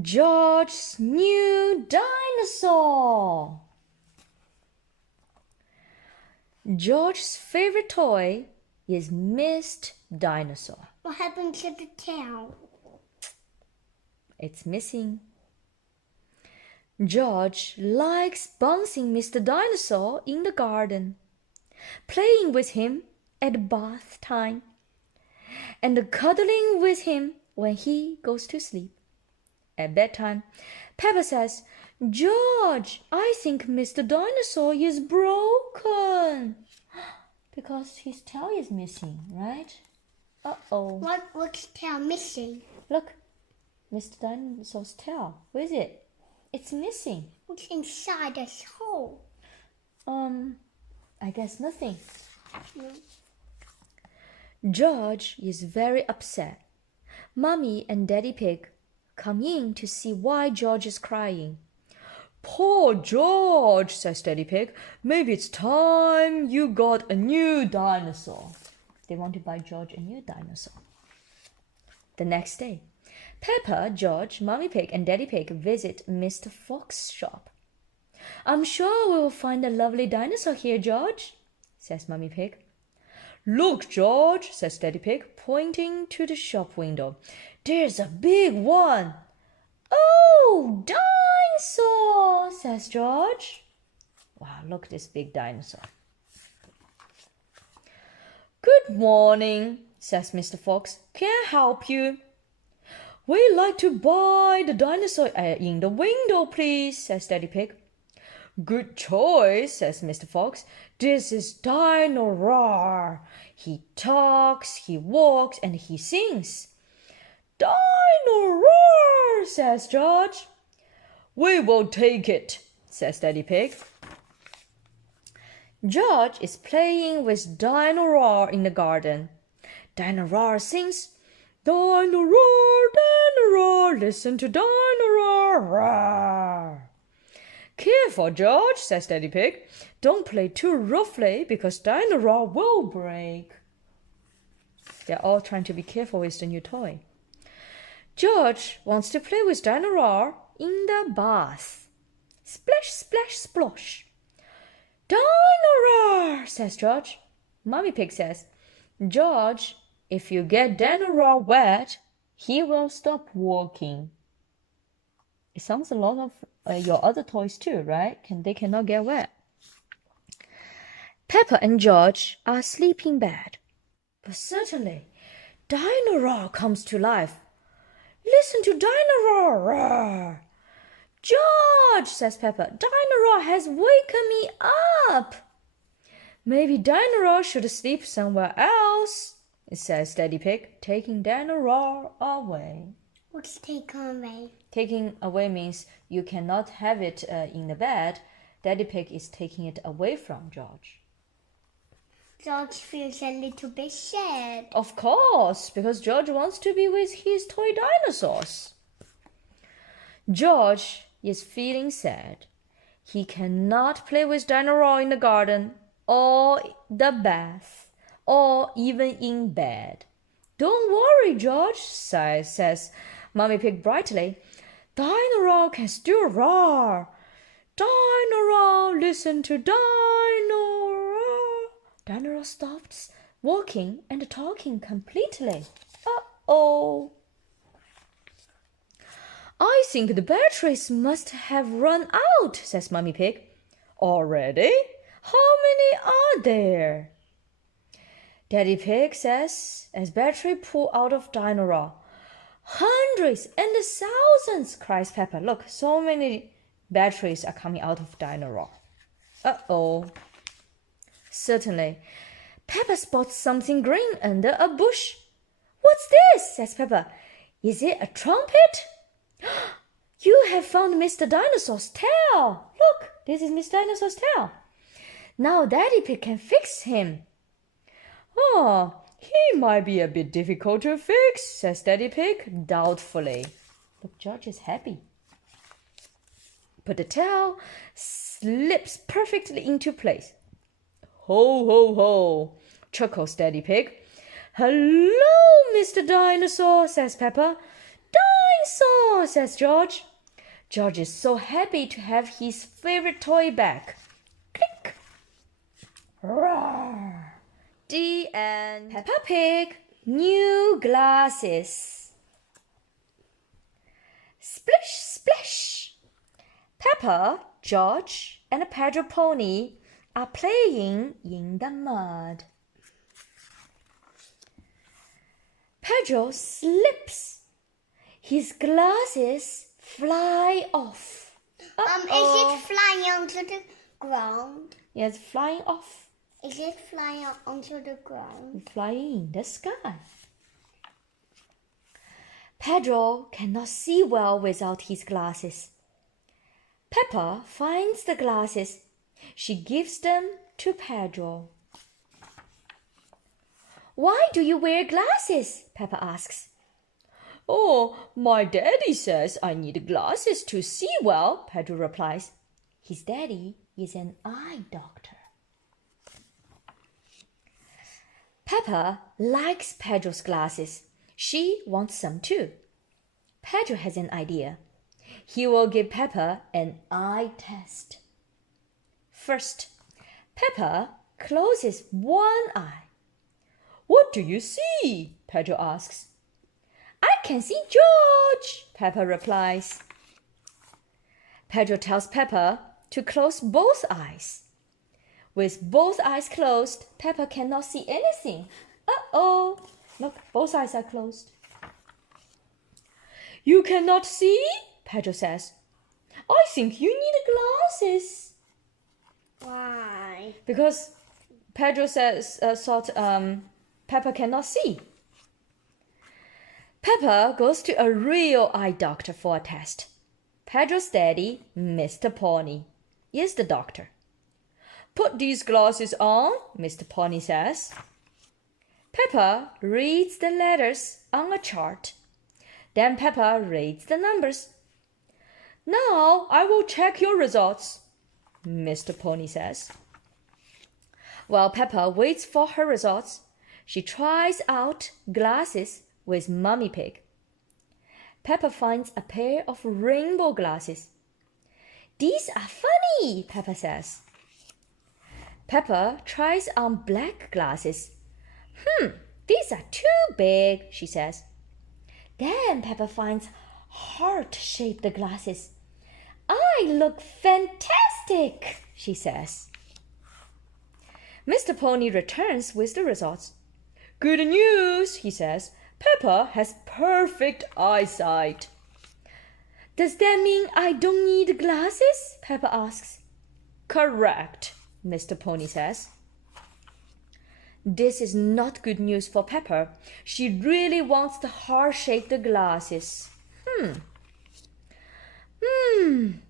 George's new dinosaur. George's favorite toy is Missed Dinosaur. What happened to the tail? It's missing. George likes bouncing Mr. Dinosaur in the garden, playing with him at bath time, and cuddling with him when he goes to sleep. At bedtime, Peppa says, George, I think Mr. Dinosaur is broken. Because his tail is missing, right? Uh-oh. What's tail missing? Look, Mr. Dinosaur's tail. Where is it? It's missing. What's inside this hole? I guess nothing. No. George is very upset. Mommy and Daddy Pig come in to see why George is crying. Poor George, says Daddy Pig. Maybe it's time you got a new dinosaur. They want to buy George a new dinosaur. The next day, Peppa, George, Mommy Pig, and Daddy Pig visit Mr. Fox's shop. I'm sure we will find a lovely dinosaur here, George, says Mommy Pig. Look, George, says Daddy Pig, pointing to the shop window. There's a big one. Oh, dinosaur, says George. Wow, look at this big dinosaur. Good morning, says Mr. Fox. Can I help you? We'd like to buy the dinosaur in the window, please, says Daddy Pig. Good choice, says Mr. Fox. This is Dino-Roar. He talks, he walks, and he sings. Dino-Roar, says George. We will take it, says Daddy Pig. George is playing with Dino-Roar in the garden. Dino-Roar sings, Dino-Roar, Dino-Roar, listen to Dino-Roar, roar. Careful, George, says Daddy Pig. Don't play too roughly because Dino-Roar will break. They're all trying to be careful with the new toy. George wants to play with Dino-Roar in the bath. Splash, splash, splosh. Dino-Roar, says George. Mommy Pig says, George, if you get Dino-Roar wet, he will stop walking. It sounds a lot of your other toys too, right? They cannot get wet. Peppa and George are asleep in bed. But suddenly, Dino-Roar comes to life. Listen to Dino-Roar, roar. George, says Peppa, Dino-Roar has waken me up. Maybe Dino-Roar should sleep somewhere else, says Daddy Pig, taking Dino-Roar away. What's taken away? Taking away means you cannot have it in the bed. Daddy Pig is taking it away from George. George feels a little bit sad. Of course, because George wants to be with his toy dinosaurs. George is feeling sad. He cannot play with Dino-Roar in the garden, or the bath, or even in bed. Don't worry, George, says Mommy Pig brightly. Dino-Roar can still roar. Dino-Roar, listen to Dino-Roar. Dino-Roar stops walking and talking completely. Uh-oh. I think the batteries must have run out, says Mommy Pig. Already? How many are there? Daddy Pig says as battery pull out of Dino-Roar. Hundreds and thousands, cries Peppa. Look, so many batteries are coming out of Dino-Roar. Uh-oh. Suddenly, Peppa spots something green under a bush. What's this? Says Peppa. Is it a trumpet? You have found Mr. Dinosaur's tail. Look, this is Mr. Dinosaur's tail. Now Daddy Pig can fix him. Oh, he might be a bit difficult to fix, says Daddy Pig doubtfully. Look, George is happy. But the tail slips perfectly into place. Ho, ho, ho, chuckles Daddy Pig. Hello, Mr. Dinosaur, says Peppa. Dinosaur, says George. George is so happy to have his favorite toy back. Click. Roar. The end. Peppa Pig New Glasses. Splish, splash. Peppa, George, and a Pedro pony are playing in the mud. Pedro slips. His glasses fly off. Is it flying onto the ground? Yes, flying off. Is it flying onto the ground? Flying in the sky. Pedro cannot see well without his glasses. Peppa finds the glasses. She gives them to Pedro. Why do you wear glasses? Peppa asks. Oh, my daddy says I need glasses to see well, Pedro replies. His daddy is an eye doctor. Peppa likes Pedro's glasses. She wants some too. Pedro has an idea. He will give Peppa an eye test. First, Peppa closes one eye. What do you see? Pedro asks. I can see George, Peppa replies. Pedro tells Peppa to close both eyes. With both eyes closed, Peppa cannot see anything. Uh-oh. Look, both eyes are closed. You cannot see? Pedro says. I think you need glasses. Why? Because Pedro thought Peppa cannot see. Peppa goes to a real eye doctor for a test. Pedro's daddy, Mr. Pony, is the doctor. Put these glasses on, Mr. Pony says. Peppa reads the letters on a chart. Then Peppa reads the numbers. Now I will check your results, Mr. Pony says. While Peppa waits for her results, she tries out glasses with Mummy Pig. Peppa finds a pair of rainbow glasses. These are funny, Peppa says. Peppa tries on black glasses. These are too big, she says. Then Peppa finds heart-shaped glasses. I look fantastic, she says. Mr. Pony returns with the results. Good news, he says. Peppa has perfect eyesight. Does that mean I don't need glasses? Peppa asks. Correct, Mr. Pony says. This is not good news for Peppa. She really wants the heart-shaped glasses.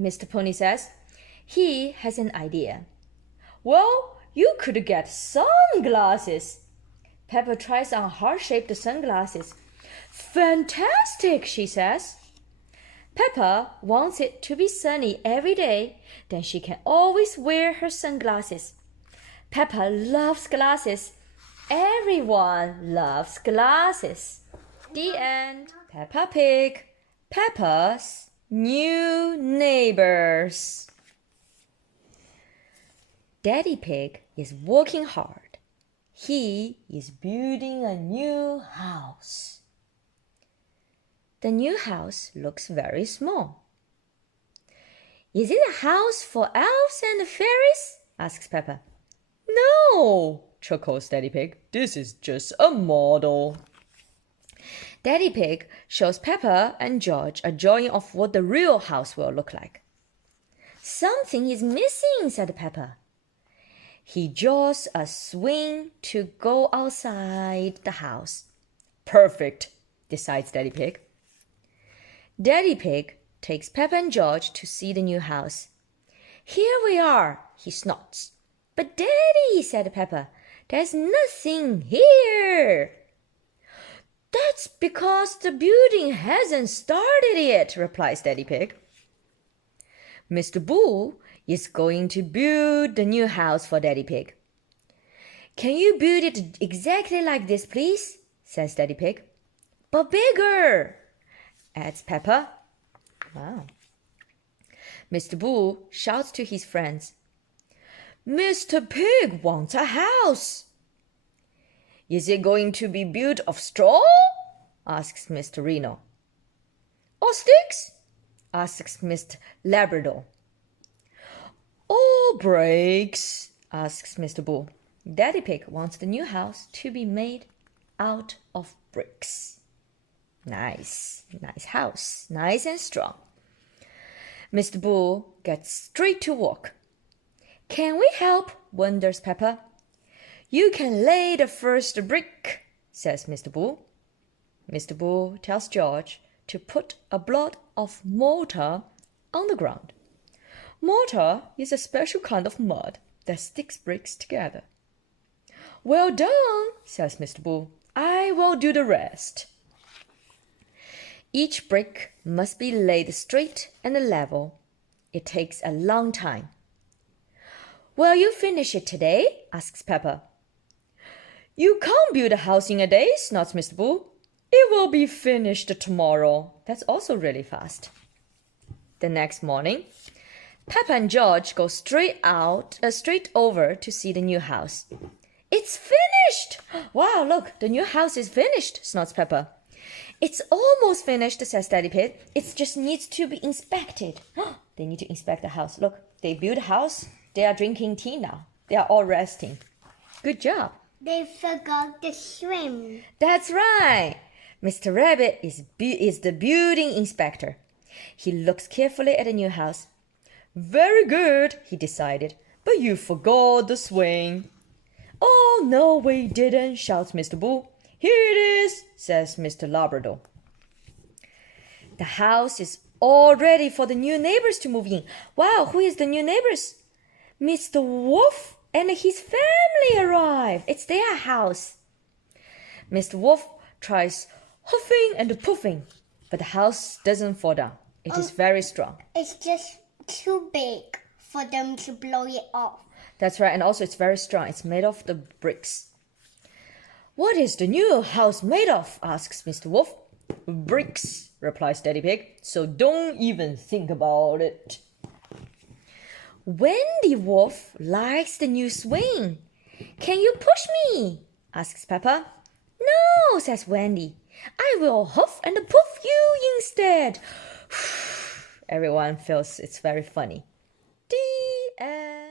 Mr. Pony says. He has an idea. Well, you could get sunglasses. Peppa tries on heart-shaped sunglasses. Fantastic, she says. Peppa wants it to be sunny every day. Then she can always wear her sunglasses. Peppa loves glasses. Everyone loves glasses. The end. Peppa Pig, Peppa's New Neighbors. Daddy Pig is working hard. He is building a new house. The new house looks very small. Is it a house for elves and fairies? Asks Peppa. No, chuckles Daddy Pig. This is just a model. Daddy Pig shows Peppa and George a drawing of what the real house will look like. Something is missing, said Peppa. He draws a swing to go outside the house. Perfect, decides Daddy Pig. Daddy Pig takes Peppa and George to see the new house. Here we are, he snorts. But Daddy, said Peppa, there's nothing here. That's because the building hasn't started yet, replies Daddy Pig. Mr. Bull is going to build the new house for Daddy Pig. Can you build it exactly like this, please? Says Daddy Pig. But bigger. adds Peppa. Wow. Mr. Bull shouts to his friends, Mr. Pig wants a house. Is it going to be built of straw? Asks Mr. Reno. Or sticks? Asks Mr. Labrador. Or bricks? Asks Mr. Bull. Daddy Pig wants the new house to be made out of bricks. Nice house, nice and strong. Mr. Bull gets straight to work. Can we help? Wonders Peppa. You can lay the first brick, says Mr. Bull. Mr. Bull tells George to put a block of mortar on the ground. Mortar is a special kind of mud that sticks bricks together. Well done, says Mr. Bull. I will do the rest. Each brick must be laid straight and level. It takes a long time. Will you finish it today? Asks Peppa. You can't build a house in a day, snorts Mr. Bull. It will be finished tomorrow. That's also really fast. The next morning, Peppa and George go straight over to see the new house. It's finished! Wow, look, the new house is finished, snorts Peppa. It's almost finished, says Daddy Pig. It just needs to be inspected. They need to inspect the house. Look, they built a house. They are drinking tea now. They are all resting. Good job. They forgot to swim. That's right. Mr. Rabbit is the building inspector. He looks carefully at the new house. Very good, he decided. But you forgot the swing. Oh, no, we didn't, shouts Mr. Bull. Here it is, says Mr. Labrador. The house is all ready for the new neighbors to move in. Wow, who is the new neighbors? Mr. Wolf and his family arrive. It's their house. Mr. Wolf tries huffing and puffing, but the house doesn't fall down. It is very strong. It's just too big for them to blow it off. That's right, and also it's very strong. It's made of the bricks. What is the new house made of? Asks Mr. Wolf. Bricks, replies Daddy Pig, so don't even think about it. Wendy Wolf likes the new swing. Can you push me? Asks Peppa. No, says Wendy. I will huff and puff you instead. Everyone feels it's very funny. The end.